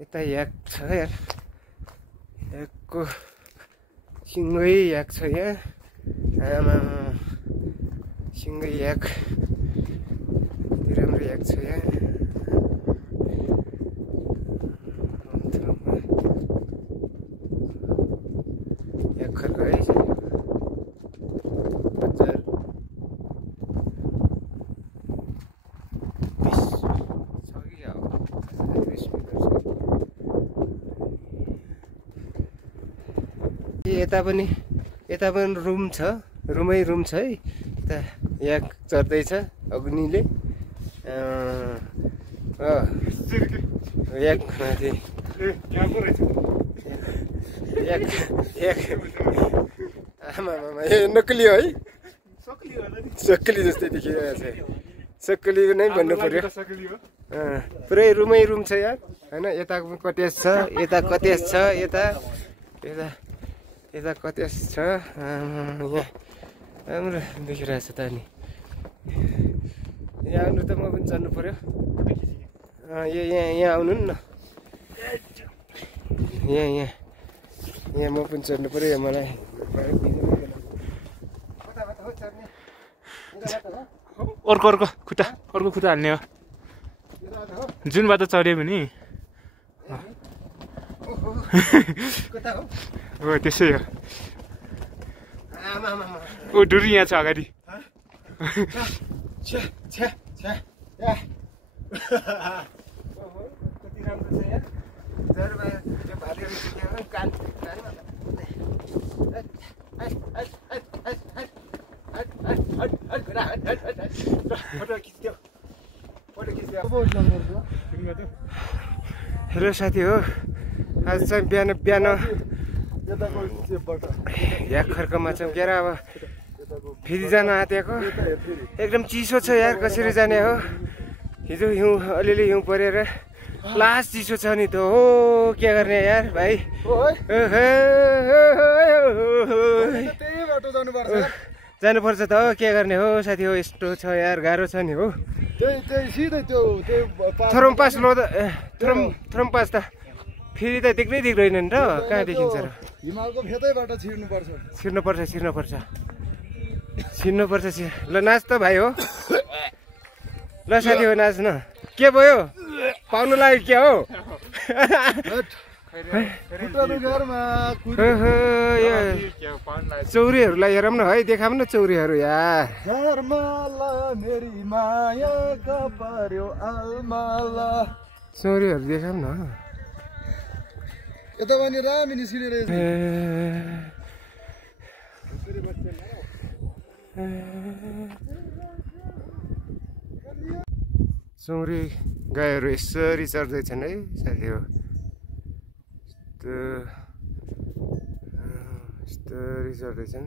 यता याक छ यार, याकको सिङ्गै याक छ यहाँ। आमा सिङ्गै याक, कति राम्रो याक छ यहाँ। याक खर्क है यता पनि रुम छ, रुमै रुम छ है। यता याक चढ्दैछ अग्निले। याक माथि आमा नक्कली हो है, सक्कली जस्तै देखिरहेको छ। सक्कली नै भन्नु पर्यो। पुरै रुमै रुम छ यार होइन। यता कटेज छ, यता कटेज छ, यता कटेज छ। यहाँ राम्रो देखिरहेछ त नि। यहाँ आउनु त म पनि चढ्नु पर्यो। यहाँ आउनु नि न, यहाँ म पनि चढ्नु पर्यो। मलाई अर्को खुट्टा हाल्ने हो जुन बाटो चढ्यो भने। हो त्यसै हो। ओ डुरी यहाँ छ अगाडि। हेलो साथी हो, आज चाहिँ बिहान याक खर्कमा छौँ क्या। अब फेरि जान आँटेको, एकदम चिसो छ यार। कसरी जाने हो? हिजो हिउँ अलिअलि हिउँ परेर लास्ट चिसो छ नि त हो। के गर्ने यार भाइ? जानुपर्छ त हो, के गर्ने हो साथी हो? यस्तो छ यार, गाह्रो छ नि हो। थर्मपास थर्मपास त फेरि त देख्नै देख्दैन नि त, कहाँ देखिन्छ र? हिमालको फेदैबाट छिर्नुपर्छ। ल नाच त भाइ हो। ल साथी हो नाच न। के भयो? पाउनु लाग्यो क्या हो? चौरीहरूलाई हेरौँ न है, देखाउँ न चौरीहरू यार। चौरीहरू देखाउँ न। यता पनि रामी निस्किने रहेछ। चौरी गाईहरू यसरी चढ्दैछन् है साथी हो। यस्तरी चढ्दैछन्।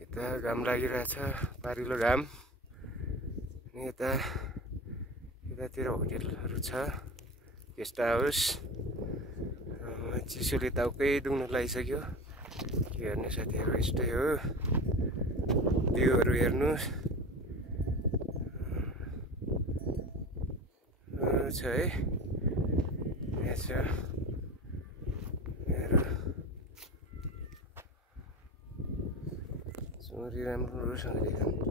यता घाम लागिरहेछ, पारिलो घाम। यतातिर होटेलहरू छ, गेस्ट हाउस। चिसोले टाउकै दुख्न लागिसक्यो। के गर्ने साथीहरू, यस्तै हो। भ्यूहरू हेर्नुहोस् छ है। यहाँ छ चौरी राम्रोसँग देखाउनु।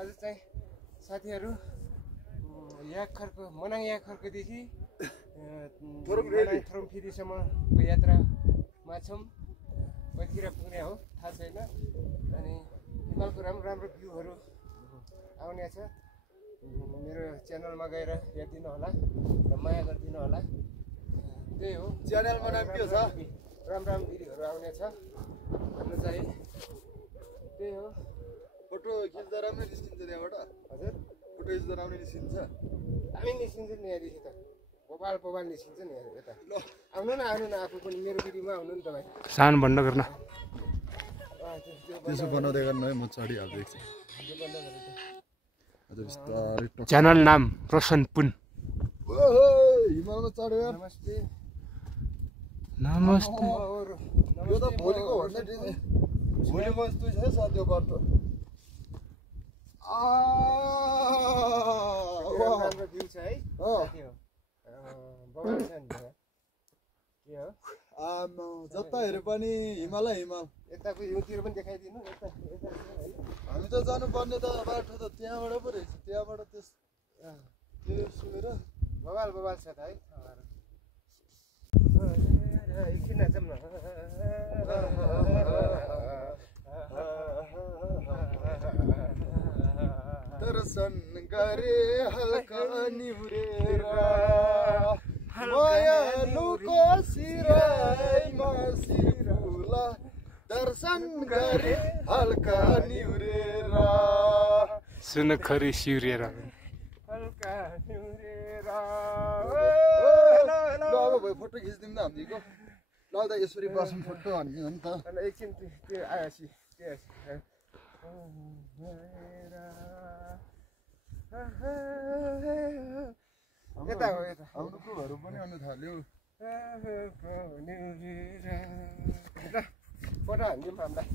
आज चाहिँ साथीहरू मनाङ याक खर्कदेखि थोरमफिरीसम्मको यात्रामा छौँ। कतिखेर पुग्ने हो थाहा छैन। अनि हिमालको राम्रो भ्यूहरू आउने छ। मेरो च्यानलमा गएर हेरिदिनु होला र माया गरिदिनु होला। त्यही हो, च्यानलमा नाम के छ? राम्रो भिडियोहरू आउने छ भन्नु चाहिँ त्यही हो। फोटो खिच्दा राम्रो निस्किन्छ त्यहाँबाट। हजुर, फोटो खिच्दा राम्रो निस्किन्छ। हामी निस्किन्छ नि यहाँदेखि त, पोपाल निस्किन्छ नि यता। आउनु न आफू पनि मेरो भिडियोमा आउनु नि तपाईँ। सानो बन्द गर्न त्यसो बनाउँदै गर्नु है, म चढिहाल्छु एकछिन। च्यानल नाम रोशन पुन। हिमाल आउनु चढ्यो यार नमस्ते नमस्ते यो त भोलिको भन्दै थिएँ भोलि बस्तु छ साथ यो बाटो राम्रो भ्यू छ है साथी हो बगान छ नि त्यहाँ के हो आमा जता हेरे पनि हिमालै हिमाल यताको हिउँतिर पनि देखाइदिनु यता हामी त जानुपर्ने त बाटो त त्यहाँबाट पो रहेछ त्यहाँबाट त्यो सुनेर बबाल छ त है एकछिन नाचौँ न दर्शन गरे हल्का निहुरेर मायालुको सिराइमा सिरफुला दर्शन गरे हल्का निहुरेर सुनखरी सिउरेर हल्का निहुरेर ल अब भयो फोटो खिचिदिउँ न हामीको ल त यसरी बसौँ फोटो हान्ने हो नि त एकछिन त्यो आएपछि यता हो यता हाम्रो कुरोहरू पनि आउनु थाल्यो ल फोटो हानिदिउँ हामीलाई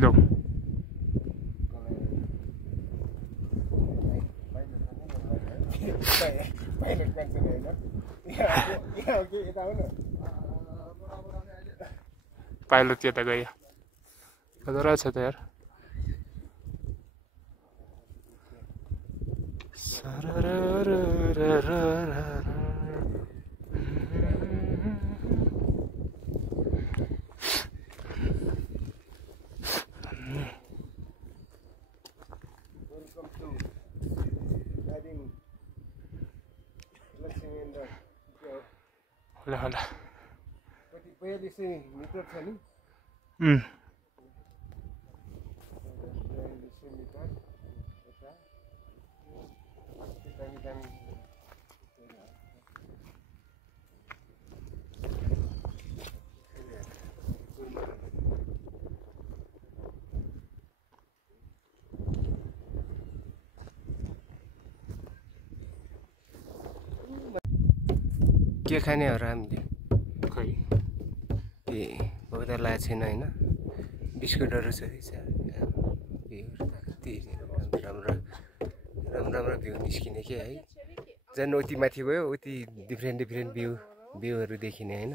लौ पाइलट मान्छे होइन यहाँ के यता हो न पाइलट यता गयो कता रहेछ त यार होला होला कति 42 मिटर छ नि 42 मिटर यता दामी दामी के खाने हो र हामीले खै ए बहुता लागेको छैन होइन बिस्कुटहरू छ भ्यूहरू त कति राम्रो भ्यू निस्किने के है झन् उति माथि गयो उति डिफ्रेन्ट भ्यूहरू देखिने होइन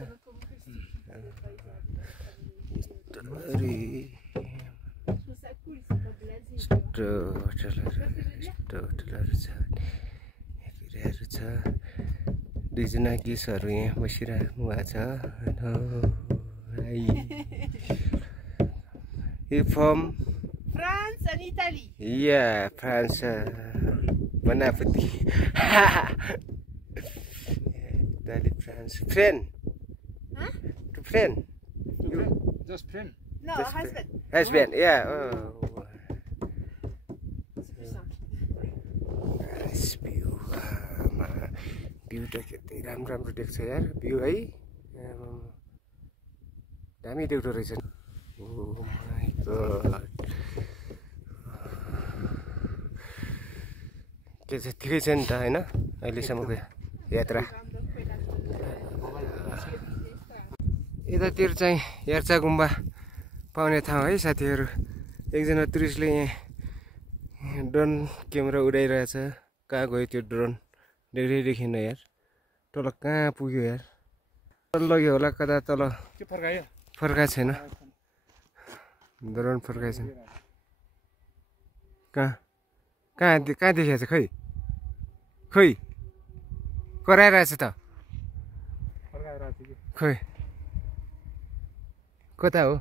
होटलहरू छ कुराहरू छ दुईजना गेस्टहरू यहाँ बसिरहनु भएको छ from France and Italy. Yeah, France. Bon appétit. Italy, France. Friend. Huh? To friend. Just friend No, Just husband. Husband. Yeah. Oh. C'est plus simple. Nice view. View त कति राम्रो देख्छ यार भ्यू है दामी देख्दो रहेछ Oh my god. के चाहिँ ठिकै छ नि त होइन अहिलेसम्मको यात्रा यतातिर चाहिँ हेर्चा गुम्बा पाउने ठाउँ है साथीहरू एकजना टुरिस्टले यहाँ ड्रोन क्यामेरा उडाइरहेछ कहाँ गयो त्यो ड्रोन देख्दै देखिन यार तल कहाँ पुग्यो यार तल लग्यो होला कता तल के फर्कायो फर्काएको छैन ड्रोन फर्काएको छैन कहाँ देखाएको छ खै कराइरहेछ त खै कता हो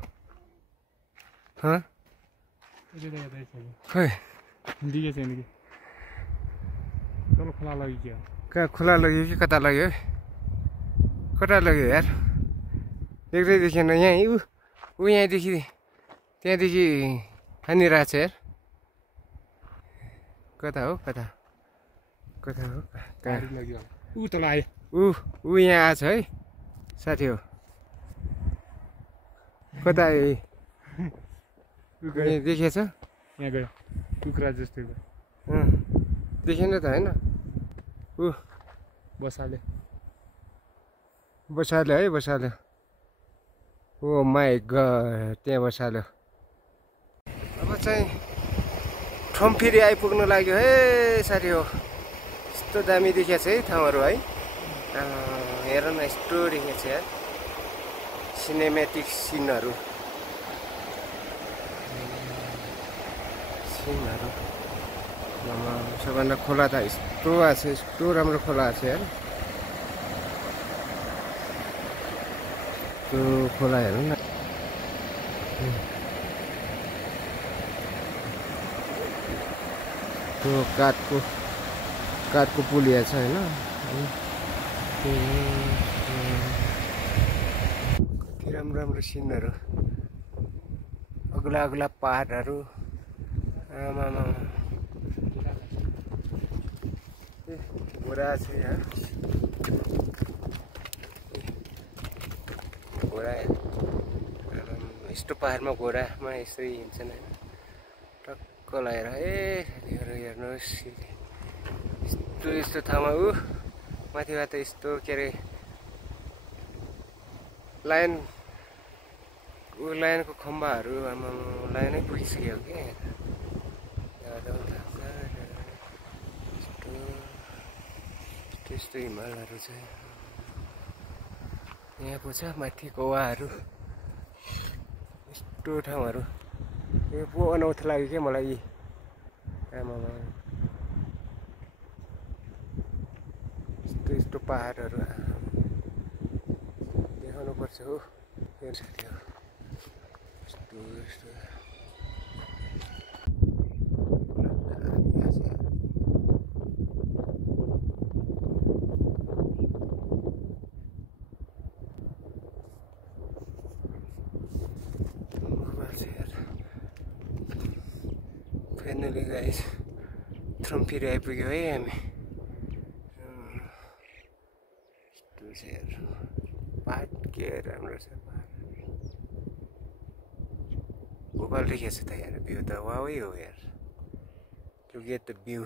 खै दिएको छैन कि तल खोला लगियो कहाँ खोला लग्यो कि कता लग्यो कता लग्यो यार देख्दै देखिएन यहाँ ऊ यहाँदेखि त्यहाँदेखि हानिरहेको छ यार कता हो कता हो कहाँ लग्यो ऊ तल आयो ऊ यहाँ आछ है साथी हो कता आयो यहाँ देखेछ यहाँ गयो कुखुरा जस्तै गयो देखेन त होइन ऊ बसाले बसाल्यो है बसाल्यो ओ माई गड त्यहाँ बसाल्यो अब चाहिँ ठम्फेरी आइपुग्नु लाग्यो है साथी हो यस्तो दामी देखिएको छ है ठाउँहरू है हेर न यस्तो देखिएको छ यार सिनेमेटिक सिनहरू सबभन्दा खोला त यस्तो आएको छ यस्तो राम्रो खोला आएको छ यार त्यो खोला हेर्नु न त्यो काठको पुलिया छ होइन कति राम्रो राम्रो सिनहरू अग्ला अग्ला पहाडहरू आमामा घोडा छ यहाँ घोडा यस्तो पहाडमा घोडामा यसरी हिँड्छन् होइन टक्क लगाएर साथीहरू हेर्नुहोस् यस्तो यस्तो ठाउँमा माथिबाट यस्तो के अरे लाइनको खम्बाहरू लाइनै पुगिसक्यो कि त्यस्तो हिमालहरू छ यहाँको छ माथि गोवाहरू यस्तो ठाउँहरू यो पो अनौठो लाग्यो क्या मलाई आमामा यस्तो पहाडहरू देखाउनु पर्छ हो यस्तो फाइनली गाइस थ्रम्फेरी आइपुग्यो है हामी यस्तो छ यार पहाड के राम्रो छ भोपाल देखिएको छ त यार भ्यू त वाउ हो यार टु गेट द भ्यू